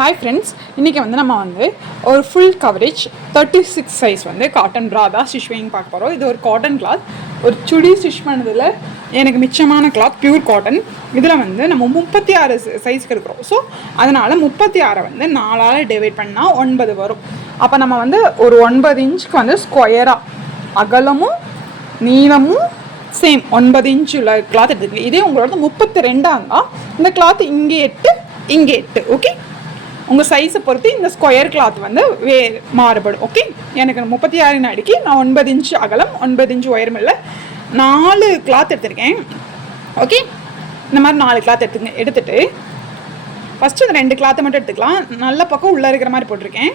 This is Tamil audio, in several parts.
ஹாய் ஃப்ரெண்ட்ஸ், இன்றைக்கி நம்ம ஒரு ஃபுல் கவரேஜ் 36 சைஸ் காட்டன் ப்ரா தான் ஸ்டிச் பண்ணி பார்க்க போகிறோம். இது ஒரு காட்டன் கிளாத். ஒரு சுடி ஸ்டிச் பண்ணதில் எனக்கு மிச்சமான கிளாத் பியூர் காட்டன். இதில் நம்ம 36 சைஸ்க்கு எடுக்கிறோம். ஸோ அதனால் 36 4ஆல் டிவைட் பண்ணால் 9 வரும். அப்போ நம்ம ஒரு 9 இன்ச்சுக்கு ஸ்கொயராக அகலமும் நீளமும் சேம் 9 இன்ச்சு உள்ள கிளாத் எடுத்துக்கங்க. இதே உங்களோட 32 இருந்தால் இந்த கிளாத் இங்கே 8 இங்கே 8. ஓகே, உங்கள் சைஸை பொறுத்து இந்த ஸ்கொயர் கிளாத் மாறுபடும். ஓகே, எனக்கு 36 அடிக்கு நான் 9 இன்ச்சு அகலம் 9 இன்ச்சு உயரம் இல்லை 4 கிளாத் எடுத்திருக்கேன். ஓகே, இந்த மாதிரி 4 கிளாத் எடுத்துட்டு ஃபஸ்ட்டு இந்த 2 கிளாத்தை மட்டும் எடுத்துக்கலாம். நல்ல பக்கம் உள்ளே இருக்கிற மாதிரி போட்டிருக்கேன்.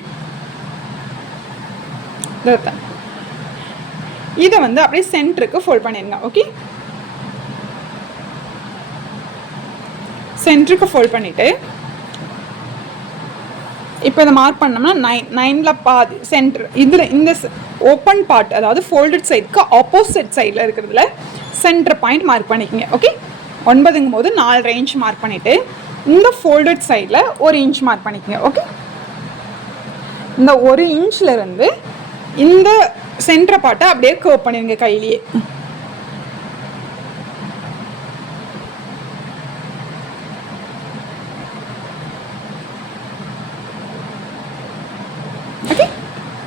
இதை அப்படியே சென்டருக்கு ஃபோல்ட் பண்ணிடுங்க. ஓகே, சென்டருக்கு ஃபோல்ட் பண்ணிவிட்டு இப்போ இதை மார்க் பண்ணோம்னா 9ல் பாதி சென்டர். இதில் இந்த ஓப்பன் பார்ட், அதாவது ஃபோல்டட் சைடுக்கு ஆப்போசிட் சைடில் இருக்கிறதுல சென்டர் பாயிண்ட் மார்க் பண்ணிக்கோங்க. ஓகே, 9ங்கும் போது 4 இன்ச் மார்க் பண்ணிவிட்டு இந்த ஃபோல்டட் சைடில் 1 இன்ச் மார்க் பண்ணிக்கோங்க. ஓகே, இந்த 1 இன்ச்லேருந்து இந்த சென்டர் பார்ட்டை அப்படியே கர்வ் பண்ணிடுங்க கையிலேயே. ஓகே,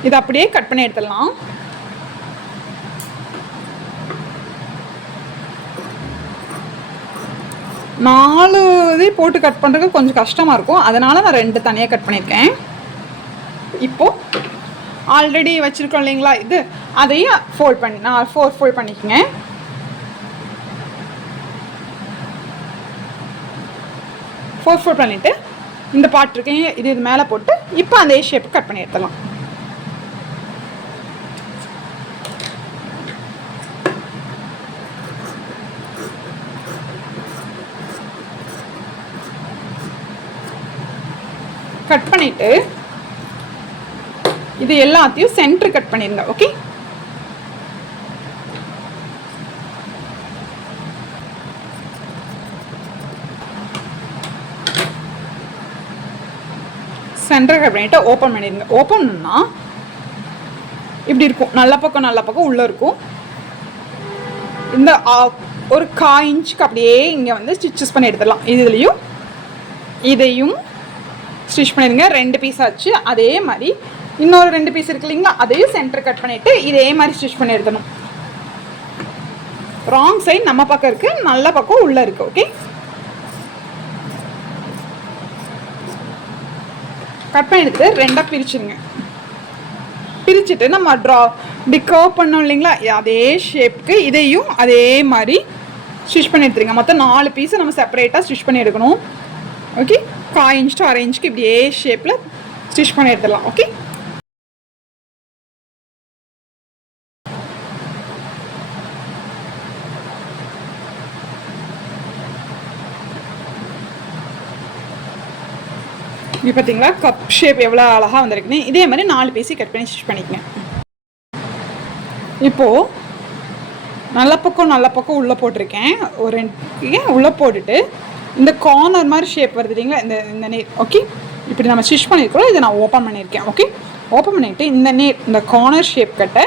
இதை அப்படியே கட் பண்ணி எடுத்துடலாம். நாலு இதை போட்டு கட் பண்ணுறதுக்கு கொஞ்சம் கஷ்டமாக இருக்கும், அதனால் நான் 2 தனியாக கட் பண்ணியிருக்கேன். இப்போது ஆல்ரெடி வச்சுருக்கோம் இல்லைங்களா, இது அதையும் ஃபோல்ட் பண்ணி நான் 4 ஃபோல்ட் பண்ணிக்கோங்க. ஃபோல்ட் பண்ணிவிட்டு இந்த பார்ட் இருக்கேன் இது மேலே போட்டு இப்போ அந்த ஷேப்பு கட் பண்ணி எடுத்துடலாம். கட் பண்ணிவிட்டு இது எல்லாத்தையும் சென்டர் கட் பண்ணிருங்க. ஓகே, சென்டர் கட் பண்ணிட்டு ஓப்பன் பண்ணிடுங்க. ஓப்பன் பண்ணால் இப்படி இருக்கும். நல்ல பக்கம் உள்ளே இருக்கும். இந்த ஒரு 1/4 இன்ச்சுக்கு அப்படியே இங்கே ஸ்டிச்சஸ் பண்ணி எடுத்துடலாம். இதையும் ஸ்டிச் பண்ணிடுங்க. 2 பீஸ் ஆச்சு. அதே மாதிரி இன்னொரு 2 பீஸ் இருக்கு இல்லைங்களா, அதையும் சென்டர் கட் பண்ணிவிட்டு இதே மாதிரி ஸ்டிச் பண்ணி எடுத்துடணும். ராங் சைட் நம்ம பக்கம் இருக்குது, நல்ல பக்கம் உள்ளே இருக்குது. ஓகே, கட் பண்ணி எடுத்துட்டு 2ஆக பிரிச்சுருங்க. பிரிச்சுட்டு நம்ம இப்படி கர்வ் பண்ணோம் இல்லைங்களா, அதே ஷேப்புக்கு இதையும் அதே மாதிரி ஸ்டிச் பண்ணி எடுத்துருங்க. மொத்தம் 4 பீஸை நம்ம செப்பரேட்டாக ஸ்டிச் பண்ணி எடுக்கணும். ஓகே, 1/4 இன்ச் to 1/2 இன்ச்சுக்கு இப்படியே ஷேப்பில் ஸ்டிச் பண்ணி எடுத்துடலாம். ஓகே, இப்போ பார்த்தீங்களா கப் ஷேப் எவ்வளோ அழகாக வந்திருக்குன்னு. இதே மாதிரி 4 பீஸை கட் பண்ணி ஸ்டிச் பண்ணிக்கங்க. இப்போது நல்ல பக்கம் உள்ளே போட்டிருக்கேன். ஒரு 2 உள்ளே போட்டுட்டு இந்த கார்னர் மாதிரி ஷேப் வருது இல்லைங்களா, இந்த நேர். ஓகே, இப்படி நம்ம ஸ்டிச் பண்ணியிருக்கிறோம். இதை நான் ஓப்பன் பண்ணியிருக்கேன். ஓகே, ஓப்பன் பண்ணிவிட்டு இந்த கார்னர் ஷேப் கட்டை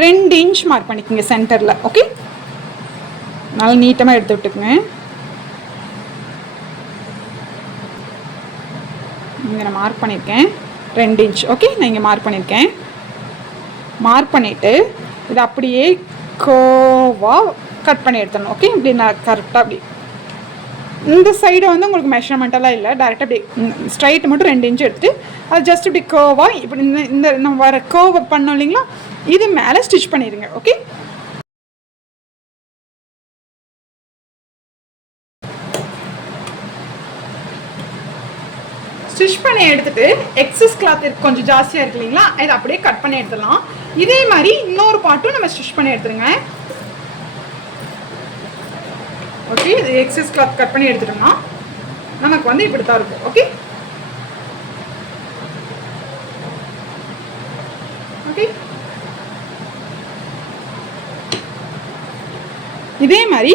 2 இன்ச் மார்க் பண்ணிக்கோங்க சென்டரில். ஓகே, நல்லா நீட்டமாக எடுத்து விட்டுக்குங்க. இங்கே நான் மார்க் பண்ணியிருக்கேன் 2 இன்ச். ஓகே, நான் இங்கே மார்க் பண்ணியிருக்கேன். மார்க் பண்ணிவிட்டு இதை அப்படியே கர்வாக கட் பண்ணி எடுத்துடணும். ஓகே, இப்படி நான் கரெக்டாக அப்படி இந்த சைடை உங்களுக்கு மெஷர்மெண்ட்டெல்லாம் இல்லை, டேரெக்டாக அப்படி ஸ்ட்ரைட்டு மட்டும் 2 இன்ச் எடுத்துகிட்டு அது ஜஸ்ட் இப்படி கர்வாக இப்படி இந்த நம்ம வர கர்வ் பண்ணோம் இல்லைங்களா, இது மேலே ஸ்டிச் பண்ணிடுங்க. ஓகே, ஸ்டிச் பண்ணி எடுத்துட்டு எக்ஸஸ் கிளாத் கொஞ்சம் ஜாஸ்தியாக இருக்கு இல்லைங்களா, இதை அப்படியே கட் பண்ணி எடுத்துடலாம். இதே மாதிரி இன்னொரு பார்ட்டும் நம்ம ஸ்டிச் பண்ணி எடுத்துருங்க. ஓகே, இது எக்ஸஸ் கிளாத் கட் பண்ணி எடுத்துட்டோம்னா நமக்கு இப்படி தான் இருக்கும். ஓகே, ஓகே, இதே மாதிரி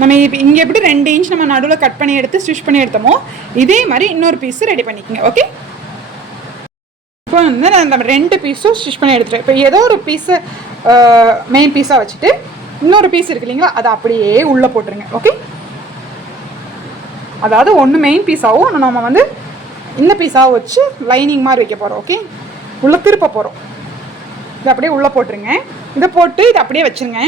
நம்ம இப்போ இங்கே எப்படி 2 இன்ச் நம்ம நடுவில் கட் பண்ணி எடுத்து ஸ்டிச் பண்ணி எடுத்தோமோ இதே மாதிரி இன்னொரு பீஸ் ரெடி பண்ணிக்கோங்க. ஓகே, இப்போ வந்து நம்ம 2 பீஸும் ஸ்டிச் பண்ணி எடுத்துட்டோம். இப்போ ஏதோ ஒரு பீஸை மெயின் பீஸாக வச்சுட்டு இன்னொரு பீஸ் இருக்கு இல்லைங்களா, அதை அப்படியே உள்ளே போட்டுருங்க. ஓகே, அதாவது ஒன்று மெயின் பீஸாகவும் ஒன்று நம்ம வந்து இந்த பீஸாக வச்சு லைனிங் மாதிரி வைக்க போகிறோம். ஓகே, உள்ளே திருப்ப போகிறோம். இதை அப்படியே உள்ளே போட்டுருங்க. இதை போட்டு இதை அப்படியே வச்சுருங்க.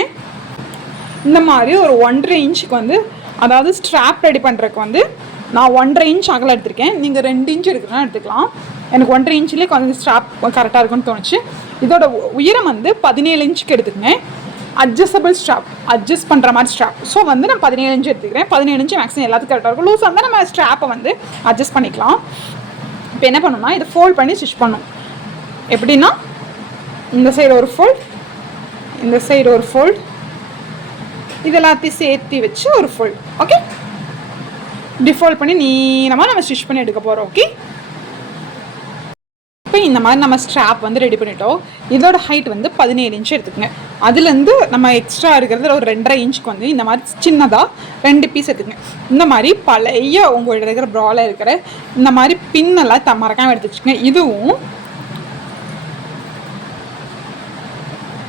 இந்த மாதிரி ஒரு 1.5 இன்ச்சுக்கு வந்து, அதாவது ஸ்ட்ராப் ரெடி பண்ணுறதுக்கு வந்து நான் 1.5 இன்ச் அகலம் எடுத்திருக்கேன். நீங்கள் 2 இன்ச் எடுக்கிறனா எடுத்துக்கலாம். எனக்கு 1.5 இன்ச்லேயே கொஞ்சம் ஸ்ட்ராப் கரெக்டாக இருக்குன்னு தோணுச்சு. இதோட உயரம் வந்து 17 இன்ச்சுக்கு எடுத்துக்கங்க. அட்ஜஸ்டபிள் ஸ்ட்ராப், அட்ஜஸ்ட் பண்ணுற மாதிரி ஸ்ட்ராப். ஸோ வந்து நான் 17 இன்ச் எடுத்துக்கிறேன். 17 இன்ச்சு மேக்ஸிமம் எல்லாத்துக்கும் கரெக்டாக இருக்கும். லூஸாக இருந்தால் நம்ம ஸ்ட்ராப்பை வந்து அட்ஜஸ்ட் பண்ணிக்கலாம். இப்போ என்ன பண்ணணும்னா இதை ஃபோல்ட் பண்ணி ஸ்டிச் பண்ணணும். எப்படின்னா இந்த சைடு ஒரு ஃபோல்ட், இந்த சைடு ஒரு ஃபோல்ட், இது எல்லாத்தையும் சேர்த்து வச்சு ஒரு ஃபோல்ட். ஓகே, டிஃபோல்ட் பண்ணி நீளமாக நம்ம ஸ்டிச் பண்ணி எடுக்க போகிறோம். ஓகே, இப்போ இந்த மாதிரி நம்ம ஸ்ட்ராப் வந்து ரெடி பண்ணிட்டோம். இதோட ஹைட் வந்து 17 இன்ச் எடுத்துக்கோங்க. அதுலேருந்து நம்ம எக்ஸ்ட்ரா இருக்கிறதுல ஒரு 2.5 இன்ச்சுக்கு வந்து இந்த மாதிரி சின்னதாக 2 பீஸ் எடுத்துக்கங்க. இந்த மாதிரி பழைய உங்கள்கிட்ட இருக்கிற ப்ராவில் இருக்கிற இந்த மாதிரி பின்னெல்லாம் மறக்காமல் எடுத்து வச்சுக்கோங்க. இதுவும்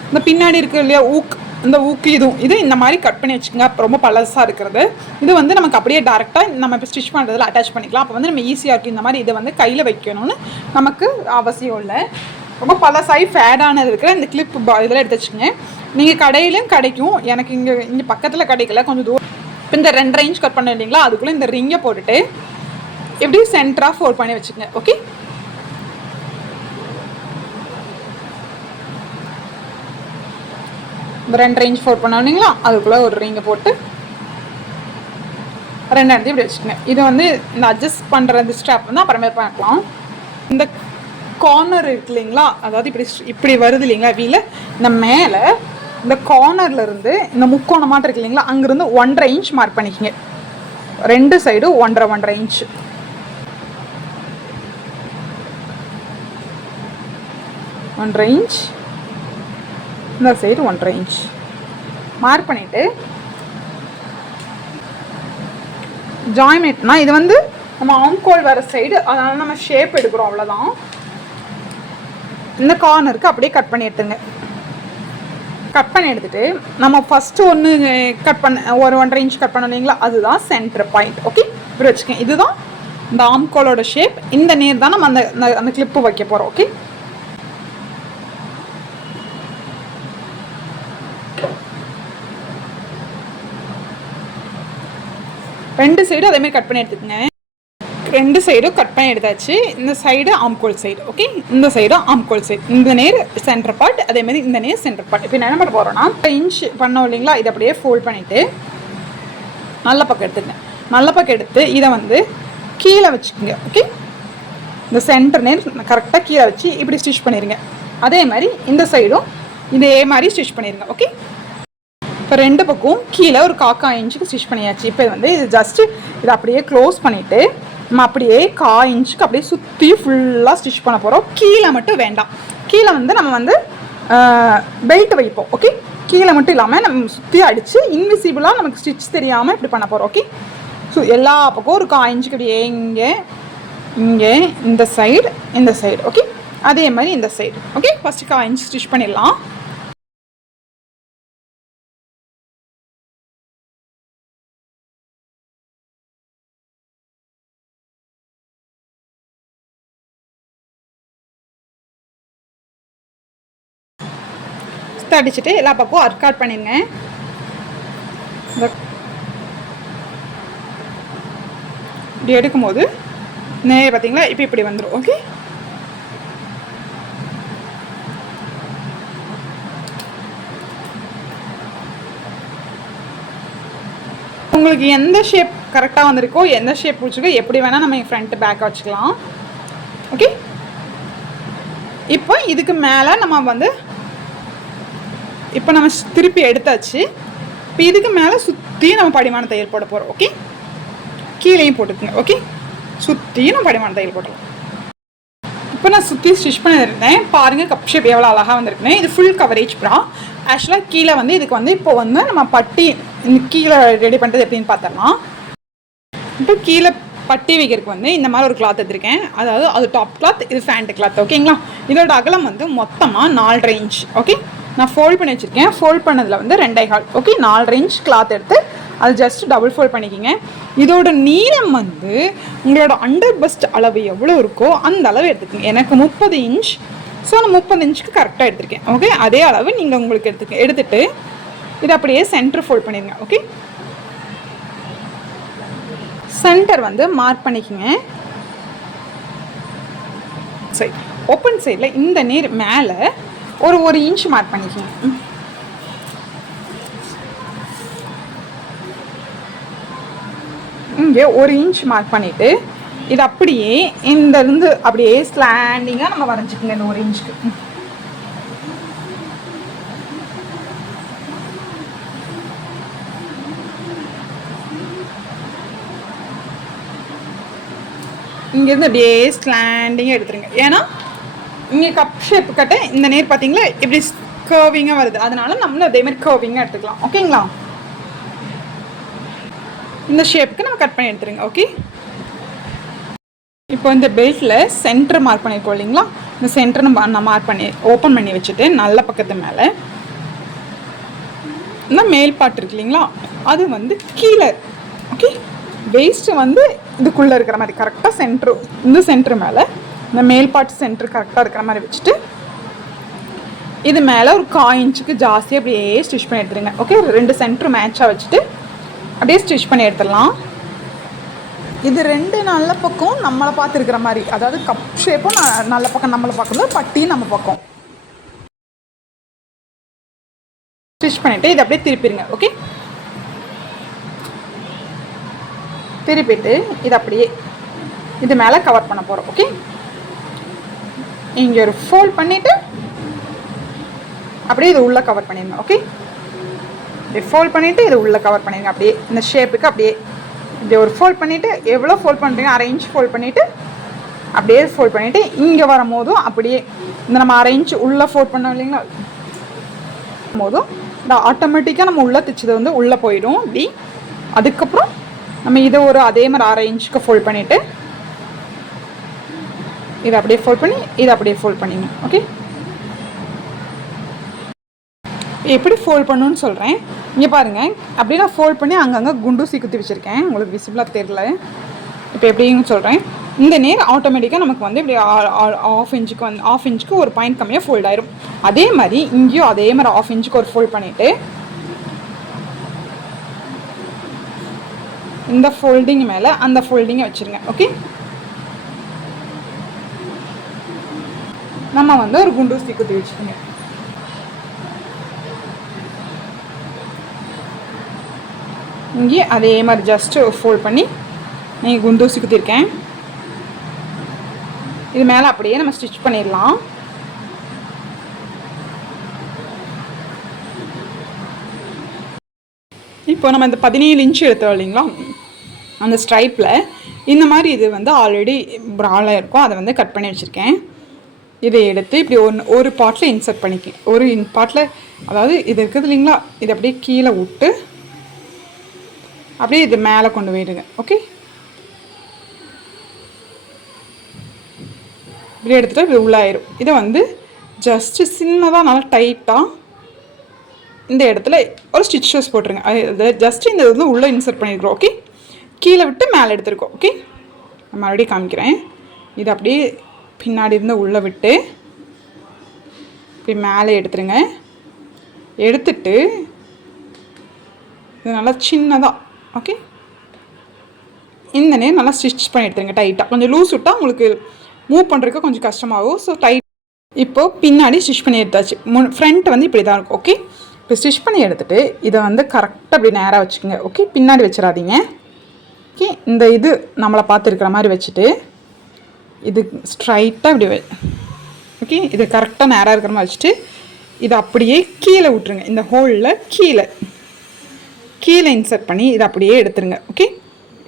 இந்த பின்னாடி இருக்கிற இல்லையா ஊக்கு, இந்த ஊக்கு இது இந்த மாதிரி கட் பண்ணி வச்சுக்கோங்க. ரொம்ப பழசாக இருக்கிறது இது வந்து நமக்கு அப்படியே டேரெக்டாக நம்ம இப்போ ஸ்டிச் பண்ணுறதுல அட்டாச் பண்ணிக்கலாம். அப்போ வந்து நம்ம ஈஸியாக இருக்கும். இந்த மாதிரி இதை வந்து கையில் வைக்கணும்னு நமக்கு அவசியம் இல்லை. ரொம்ப பழசாகி ஃபேடானது இருக்கிற இந்த கிளிப் இதெல்லாம் எடுத்து வச்சுக்கோங்க. நீங்கள் கடையிலையும் கிடைக்கும். எனக்கு இங்கே பக்கத்தில் கிடைக்கல, கொஞ்சம் தூரம். இப்போ இந்த 2.5 இன்ச் கட் பண்ண இல்லைங்களா, அதுக்குள்ளே இந்த ரிங்கை போட்டுட்டு எப்படி சென்டராக ஃபோல்ட் பண்ணி வச்சுக்கோங்க. ஓகே, இந்த 2.5 இன்ச் ஃபோல்ட் பண்ணோம் இல்லைங்களா, அதுக்குள்ளே ஒரு ரிங்கை போட்டு 2 இடத்தையும் இப்படி வச்சுக்கோங்க. இது வந்து இந்த அட்ஜஸ்ட் பண்ணுறது ஸ்ட்ராப் வந்து அப்புறமே பார்க்கலாம். இந்த கார்னர் இருக்கு இல்லைங்களா, அதாவது இப்படி வருது இல்லைங்களா வீல, இந்த மேலே இந்த கார்னர்லேருந்து இந்த முக்கோணமாட்டம் இருக்கு இல்லைங்களா, அங்கேருந்து 1.5 இன்ச் மார்க் பண்ணிக்கோங்க. 2 சைடு 1.5 இன்ச். இந்த சைடு 1.5 இன்ச் மார்க் பண்ணிவிட்டு ஜாயின்ட்னா இது வந்து நம்ம ஆம்கோல் வர சைடு, அதனால் நம்ம ஷேப் எடுக்கிறோம், அவ்வளோதான். இந்த கார்னருக்கு அப்படியே கட் பண்ணி எடுத்துங்க. கட் பண்ணி எடுத்துகிட்டு நம்ம ஃபஸ்ட்டு ஒன்று கட் பண்ண ஒரு 1.5 இன்ச் கட் பண்ணோம் இல்லைங்களா, அதுதான் சென்டர் பாயிண்ட். ஓகே, இப்படி வச்சுக்கேன். இதுதான் இந்த ஆம்கோலோட ஷேப். இந்த நேர் தான் நம்ம அந்த கிளிப்பு வைக்க போகிறோம். ஓகே, ரெண்டு சைடும் அதேமாதிரி கட் பண்ணி எடுத்துக்கோங்க. 2 சைடும் கட் பண்ணி எடுத்தாச்சு. இந்த சைடு ஆம்கோல் சைடு. ஓகே, இந்த சைடும் ஆம்கோல் சைடு. இந்த நேர் சென்டர் பார்ட், அதேமாதிரி இந்த நேர் சென்டர் பார்ட். இப்போ என்ன பண்ண போகிறோன்னா 1 இன்ச் பண்ணோம் இல்லைங்களா, இதை அப்படியே ஃபோல்ட் பண்ணிவிட்டு நல்ல பக்கம் எடுத்துக்கங்க. நல்ல பக்கம் எடுத்து இதை வந்து கீழே வச்சுக்கோங்க. ஓகே, இந்த சென்டர் நேர் கரெக்டாக கீழே வச்சு இப்படி ஸ்டிச் பண்ணிடுங்க. அதே மாதிரி இந்த சைடும் இதே மாதிரி ஸ்டிச் பண்ணிடுங்க. ஓகே, இப்போ 2 பக்கம் கீழே ஒரு 1/4 இன்ச்சுக்கு ஸ்டிச் பண்ணியாச்சு. இப்போ வந்து இது ஜஸ்ட்டு இதை அப்படியே க்ளோஸ் பண்ணிவிட்டு நம்ம அப்படியே 1/4 இன்ச்சுக்கு அப்படியே சுற்றி ஃபுல்லாக ஸ்டிச் பண்ண போகிறோம். கீழே மட்டும் வேண்டாம். கீழே வந்து நம்ம வந்து பெல்ட் வைப்போம். ஓகே, கீழே மட்டும் இல்லாமல் நம்ம சுற்றி அடித்து இன்விசிபிளாக நமக்கு ஸ்டிச் தெரியாமல் இப்படி பண்ண போகிறோம். ஓகே, ஸோ எல்லா பக்கம் ஒரு 1/4 இன்ச்சுக்கு அப்படியே இங்கே இந்த சைடு. ஓகே, அதே மாதிரி இந்த side. Okay, first 1/4 inch stitch பண்ணிடலாம். அடிச்சுட்டு எல்லா பக்கம் அர்க்காட் பண்ணிடுங்க. இப்படி எடுக்கும்போது பார்த்தீங்களா, இப்போ இப்படி வந்துடும். ஓகே, உங்களுக்கு எந்த ஷேப் கரெக்டாக வந்திருக்கோ, எந்த ஷேப் பிடிச்சிருக்கோ, எப்படி வேணால் நம்ம ஃப்ரண்ட் பேக்காக வச்சுக்கலாம். ஓகே, இப்போ இதுக்கு மேலே நம்ம வந்து இப்போ நம்ம திருப்பி எடுத்தாச்சு. இப்போ இதுக்கு மேலே சுற்றி நம்ம படிமான தையல் போட போகிறோம். ஓகே, கீழேயும் போட்டுக்குங்க. ஓகே, சுற்றியும் நம்ம படிமான தையல் போட்டுருவோம். இப்போ நான் சுற்றி ஸ்டிச் பண்ணியிருந்தேன். பாருங்கள் கப் ஷேப் எவ்வளோ அழகாக வந்திருக்குன்னு. இது ஃபுல் கவரேஜ் ப்ரா. ஆக்சுவலாக கீழே வந்து இதுக்கு வந்து இப்போ வந்து நம்ம பட்டி இந்த கீழே ரெடி பண்ணுறது எப்படின்னு பார்த்தரலாம். இப்போ கீழே பட்டி வைக்கிறதுக்கு வந்து இந்த மாதிரி ஒரு கிளாத் எடுத்திருக்கேன். அதாவது அது டாப் கிளாத், இது ஃபேண்ட் கிளாத். ஓகேங்களா? இதோட அகலம் வந்து மொத்தமாக 4.5 இன்ச். ஓகே, நான் ஃபோல்ட் பண்ணி வச்சுருக்கேன். ஃபோல்ட் பண்ணதில் வந்து 2.25. ஓகே, 4.5 இன்ச் கிளாத் எடுத்து அது ஜஸ்ட் டபுள் ஃபோல்ட் பண்ணிக்கிங்க. இதோட நீளம் வந்து உங்களோட அண்டர் பஸ்ட் அளவு எவ்வளோ இருக்கோ அந்த அளவு எடுத்துக்கோங்க. எனக்கு 30 இன்ச். ஸோ நான் 30 இன்ச்சுக்கு கரெக்டாக எடுத்திருக்கேன். ஓகே, அதே அளவு நீங்கள் உங்களுக்கு எடுத்துட்டு இதை அப்படியே சென்டர் ஃபோல்ட் பண்ணிடுங்க. ஓகே, சென்டர் வந்து மார்க் பண்ணிக்கோங்க. சரி, ஓப்பன் சைடில் இந்த நேர் மேலே ஒரு இன்ச் மார்க் பண்ணிக்கோங்க. இங்கே 1 இன்ச் மார்க் பண்ணிவிட்டு இது அப்படியே இந்த இருந்து அப்படியே ஸ்லாண்டிங்காக நம்ம வரைஞ்சிக்கோங்க. இந்த 1 இன்ச்சுக்கு இங்கேருந்து அப்படியே ஸ்லாண்டிங்காக எடுத்துருங்க. ஏன்னா இங்கே கப் ஷேப் கட்ட இந்த நேர் பார்த்தீங்களா இப்படி கர்விங்காக வருது. அதனால நம்மளும் அதே மாதிரி கர்விங்காக எடுத்துக்கலாம். ஓகேங்களா? இந்த ஷேப்புக்கு நம்ம கட் பண்ணி எடுத்துருங்க. ஓகே, இப்போ இந்த பெல்ட்டில் சென்டர் மார்க் பண்ணியிருக்கோம் இல்லைங்களா? இந்த சென்டர் நான் மார்க் பண்ணி ஓப்பன் பண்ணி வச்சுட்டு நல்ல பக்கத்து மேலே இந்த மேல் பாட்டு இருக்கு இல்லைங்களா, அது வந்து கீழே. ஓகே, வேஸ்ட்டு வந்து இதுக்குள்ளே இருக்கிற மாதிரி கரெக்டாக சென்ட்ரு, இந்த சென்ட்ரு மேலே இந்த மேல் பாட்டு சென்ட்ரு கரெக்டாக இருக்கிற மாதிரி வச்சுட்டு இது மேலே ஒரு 1/4 இன்ச்சுக்கு ஜாஸ்தியாக அப்படியே ஸ்டிச் பண்ணி எடுத்துருங்க. ஓகே, 2 சென்ட்ரு மேட்சாக வச்சுட்டு அப்படியே ஸ்டிச் பண்ணி எடுத்துடலாம். இது 2 நல்ல பக்கம் நம்மளை பார்த்துருக்கிற மாதிரி, அதாவது கப் ஷேப்பும் நல்ல பக்கம் நம்மளை பார்க்கணும், பட்டியும் நம்ம பக்கம் ஸ்டிச் பண்ணிவிட்டு இதை அப்படியே திருப்பிடுங்க. ஓகே, திருப்பிட்டு இது அப்படியே இது மேலே கவர் பண்ண போகிறோம். ஓகே, இங்கே ஒரு ஃபோல்ட் பண்ணிவிட்டு அப்படியே இது உள்ளே கவர் பண்ணிடுங்க. ஓகே, இப்படி ஃபோல்ட் பண்ணிவிட்டு இது உள்ளே கவர் பண்ணிடுங்க. அப்படியே இந்த ஷேப்புக்கு அப்படியே இப்படி ஒரு ஃபோல்ட் பண்ணிவிட்டு எவ்வளோ ஃபோல்ட் பண்ணுறீங்க 1/2 இன்ச் ஃபோல்ட் பண்ணிவிட்டு அப்படியே ஃபோல்ட் பண்ணிவிட்டு இங்கே வரும்போதும் அப்படியே இந்த நம்ம 1/2 இன்ச் உள்ளே ஃபோல்ட் பண்ணோம் இல்லைங்களா, போதும் இந்த ஆட்டோமேட்டிக்காக நம்ம உள்ளே தைச்சது வந்து உள்ளே போயிடும். இப்படி அதுக்கப்புறம் நம்ம இதை ஒரு அதே மாதிரி 1/2 இன்ச்சுக்கு ஃபோல்ட் பண்ணிவிட்டு இதை அப்படியே ஃபோல்ட் பண்ணி இதை அப்படியே ஃபோல்ட் பண்ணிங்க. ஓகே, எப்படி ஃபோல்ட் பண்ணணும்னு சொல்கிறேன். இங்கே பாருங்கள், அப்படியே நான் ஃபோல்ட் பண்ணி அங்கங்கே குண்டூசி குத்தி வச்சுருக்கேன். உங்களுக்கு விசிபிளாக தெரியல. இப்போ எப்படின்னு சொல்கிறேன். இந்த நேர் ஆட்டோமேட்டிக்காக நமக்கு வந்து இப்படி 1/2 இன்ச்சுக்கு வந்து 1/2 இன்ச்சுக்கு ஒரு பாயிண்ட் கம்மியாக ஃபோல்ட் ஆயிரும். அதே மாதிரி இங்கேயும் அதே மாதிரி 1/2 இன்ச்சுக்கு ஒரு ஃபோல்ட் பண்ணிவிட்டு இந்த ஃபோல்டிங் மேலே அந்த ஃபோல்டிங்கை வச்சுருங்க. ஓகே, நம்ம வந்து ஒரு குண்டூசி குத்தி வச்சுருங்க. இங்கே அதே மாதிரி ஜஸ்ட்டு ஃபோல்ட் பண்ணி நீங்கள் குண்டூசி குத்திருக்கேன். இது மேலே அப்படியே நம்ம ஸ்டிச் பண்ணிடலாம். இப்போ நம்ம இந்த 17 இன்ச்சு எடுத்தோம் இல்லைங்களா, அந்த ஸ்ட்ரைப்பில் இந்த மாதிரி இது வந்து ஆல்ரெடி ப்ராலாக இருக்கும், அதை வந்து கட் பண்ணி வச்சுருக்கேன். இதை எடுத்து இப்படி ஒரு பாட்டில் இன்சர்ட் பண்ணிக்க, ஒரு பாட்டில், அதாவது இது இருக்குது இல்லைங்களா, இதை அப்படியே கீழே விட்டு அப்படியே இது மேலே கொண்டு போயிடுங்க. ஓகே, இப்படி எடுத்துகிட்டு இப்படி உள்ளாயிரும். இதை வந்து ஜஸ்ட்டு சின்னதாக நல்லா டைட்டாக இந்த இடத்துல ஒரு ஸ்டிச்சஸ் போட்டுருங்க. அது ஜஸ்ட் இந்த இது உள்ளே இன்சர்ட் பண்ணியிருக்கிறோம். ஓகே, கீழே விட்டு மேலே எடுத்துருக்கோம். ஓகே, நான் மறுபடியும் காமிக்கிறேன். இது அப்படியே பின்னாடி இருந்து உள்ளே விட்டு இப்படி மேலே எடுத்துருங்க. எடுத்துட்டு இது நல்லா சின்னதாக, ஓகே, இந்த நேரம் நல்லா ஸ்டிச் பண்ணி எடுத்துருங்க டைட்டாக. கொஞ்சம் லூஸ் விட்டால் உங்களுக்கு மூவ் பண்ணுறதுக்கு கொஞ்சம் கஷ்டமாகும். So tight. இப்போது பின்னாடி ஸ்டிச் பண்ணி எடுத்தாச்சு. ஃப்ரண்ட் வந்து இப்படி தான் இருக்கும். ஓகே, இப்போ ஸ்டிச் பண்ணி எடுத்துகிட்டு இதை வந்து கரெக்டாக அப்படி நேராக வச்சுக்கோங்க. ஓகே, பின்னாடி வச்சிடாதீங்க. ஓகே, இந்த இது நம்மளை பார்த்துருக்கிற மாதிரி வச்சுட்டு இது ஸ்ட்ரைட்டாக இப்படி ஓகே, இது கரெக்டாக நேராக இருக்கிற மாதிரி வச்சுட்டு இதை அப்படியே கீழே விட்டுருங்க. இந்த ஹோலில் கீழே இன்சர்ட் பண்ணி இதை அப்படியே எடுத்துருங்க. ஓகே,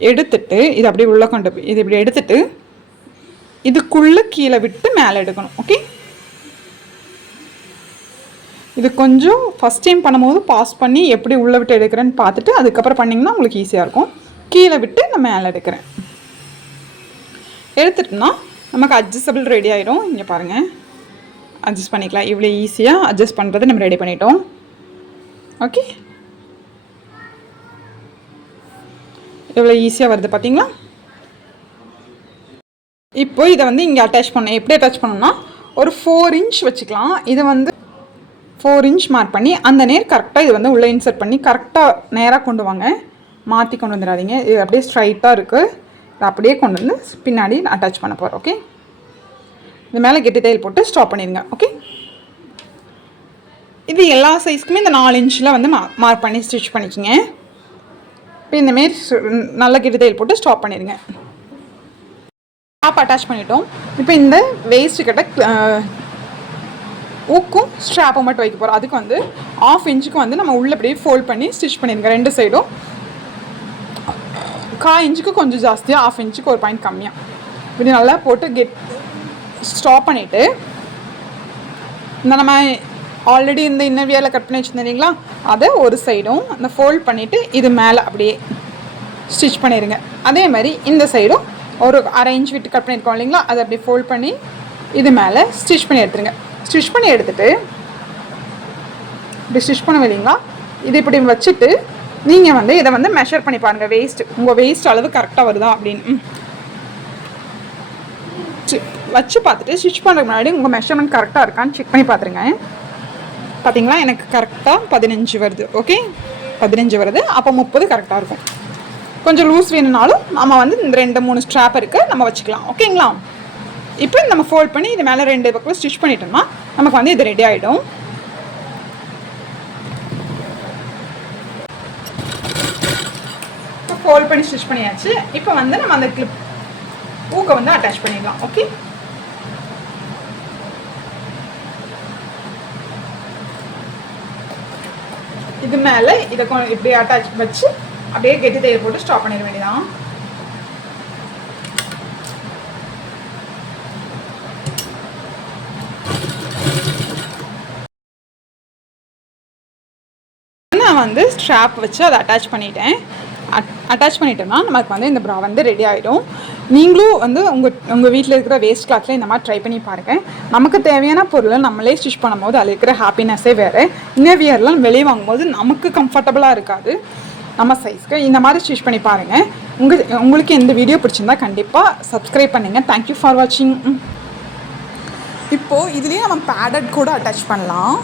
எடுத்துட்டு இதை அப்படியே உள்ளே கொண்டு போய் இது இப்படி எடுத்துட்டு இதுக்குள்ளே கீழே விட்டு மேலே எடுக்கணும். ஓகே, இது கொஞ்சம் ஃபஸ்ட் டைம் பண்ணும்போது பாஸ் பண்ணி எப்படி உள்ளே விட்டு எடுக்கிறேன்னு பார்த்துட்டு அதுக்கப்புறம் பண்ணிங்கன்னா உங்களுக்கு ஈஸியாக இருக்கும். கீழே விட்டு நான் மேலே எடுக்கிறேன். எடுத்துட்டோம்னா நமக்கு அட்ஜஸ்டபிள் ரெடி ஆகிடும். இங்கே பாருங்கள், அட்ஜஸ்ட் பண்ணிக்கலாம். இவ்வளோ ஈஸியாக அட்ஜஸ்ட் பண்ணுறது நம்ம ரெடி பண்ணிட்டோம். ஓகே, எவ்வளோ ஈஸியாக வருது பார்த்தீங்களா? இப்போ இதை வந்து இங்கே அட்டாச் பண்ணேன். எப்படி அட்டாச் பண்ணோம்னா ஒரு 4 இன்ச் வச்சுக்கலாம். இதை வந்து 4 இன்ச் மார்க் பண்ணி அந்த நேர் கரெக்டாக இது வந்து உள்ளே இன்சர்ட் பண்ணி கரெக்டாக நேராக கொண்டு வாங்க. மாற்றி கொண்டு வந்துடாதீங்க. இது அப்படியே ஸ்ட்ரைட்டாக இருக்குது. இதை அப்படியே கொண்டு வந்து பின்னாடி அட்டாச் பண்ண போகிறோம். ஓகே, இது மேலே கெட்டி தையல் போட்டு ஸ்டாப் பண்ணிடுங்க. ஓகே, இது எல்லா சைஸ்க்குமே இந்த 4 இன்ச்சில் வந்து மார்க் பண்ணி ஸ்டிச் பண்ணிக்கோங்க. இப்போ இந்தமாரி நல்லா கெட்டி தையல் போட்டு ஸ்டாப் பண்ணிடுங்க. ஸ்டாப் அட்டாச் பண்ணிட்டோம். இப்போ இந்த வேஸ்ட்டு கிட்ட ஊக்கும் ஸ்ட்ராப்பை மட்டும் வைக்க போகிறோம். அதுக்கு வந்து 1/2 இன்ச்சுக்கு வந்து நம்ம உள்ளே அப்படியே ஃபோல்ட் பண்ணி ஸ்டிச் பண்ணிடுங்க. 2 சைடும் 1/4 இன்ச்சுக்கு கொஞ்சம் ஜாஸ்தியாக, 1/2 இன்ச்சுக்கு ஒரு பாயிண்ட் கம்மியாக இப்படி நல்லா போட்டு ஸ்டாப் பண்ணிவிட்டு இந்த நம்ம ஆல்ரெடி இந்த இன்னர்வியரில் கட் பண்ணி வச்சுருந்தீங்களா அதை ஒரு சைடும் அந்த ஃபோல்ட் பண்ணிவிட்டு இது மேலே அப்படியே ஸ்டிச் பண்ணிடுங்க. அதே மாதிரி இந்த சைடும் ஒரு 1/2 இன்ச் விட்டு கட் பண்ணியிருக்கோம் இல்லைங்களா, அதை அப்படி ஃபோல்ட் பண்ணி இது மேலே ஸ்டிச் பண்ணி எடுத்துருங்க. ஸ்டிச் பண்ணி எடுத்துகிட்டு இப்படி ஸ்டிச் பண்ண இல்லைங்களா, இது இப்படி வச்சுட்டு நீங்கள் வந்து இதை வந்து மெஷர் பண்ணி பாருங்கள். உங்கள் வேஸ்ட் அளவு கரெக்டாக வருதா அப்படின்னு வச்சு பார்த்துட்டு ஸ்டிச் பண்ணுறதுக்கு முன்னாடி உங்கள் மெஷர்மெண்ட் கரெக்டாக இருக்கான்னு செக் பண்ணி பார்த்துருங்க. பார்த்தீங்களா, எனக்கு கரெக்டாக 15 வருது. ஓகே, 15 வருது. அப்போ 30 கரெக்டாக இருக்கும். கொஞ்சம் லூஸ் வேணும்னாலும் நம்ம வந்து இந்த 2-3 ஸ்ட்ராப் இருக்குது, நம்ம வச்சுக்கலாம். ஓகேங்களா, இப்போ நம்ம ஃபோல்ட் பண்ணி இது மேலே 2 பக்கம் ஸ்டிச் பண்ணிட்டோம்னா நமக்கு வந்து இது ரெடி ஆகிடும். இப்போ ஃபோல்ட் பண்ணி ஸ்டிச் பண்ணியாச்சு. இப்போ வந்து நம்ம அந்த கிளிப் ஊக்கை வந்து அட்டாச் பண்ணிடலாம். ஓகே, இது மேலே இதை இப்படி அட்டாச் வச்சு அப்படியே கெட்டி தையல் போட்டு ஸ்டாப் பண்ணிட வேண்டியதான். நான் வந்து ஸ்ட்ராப் வச்சு அதை அட்டாச் பண்ணிட்டேன். அட்டாச் பண்ணிட்டோம்னா நமக்கு வந்து இந்த ப்ரா வந்து ரெடி ஆகிடும். நீங்களும் வந்து உங்கள் வீட்டில் இருக்கிற வேஸ்ட் கிளாத்தில் இந்த மாதிரி ட்ரை பண்ணி பாருங்கள். நமக்கு தேவையான பொருளை நம்மளே ஸ்டிச் பண்ணும்போது அதில் இருக்கிற ஹாப்பினஸ்ஸே வேறு. இன்னர்வியர்லாம் வெளியே வாங்கும்போது நமக்கு கம்ஃபர்டபுளாக இருக்காது. நம்ம சைஸ்க்கு இந்த மாதிரி ஸ்டிச் பண்ணி பாருங்கள். உங்களுக்கு இந்த வீடியோ பிடிச்சிருந்தா கண்டிப்பாக சப்ஸ்கிரைப் பண்ணுங்கள். தேங்க்யூ ஃபார் வாட்சிங். இப்போது இதுலேயே நம்ம பேடட் கூட அட்டாச் பண்ணலாம்.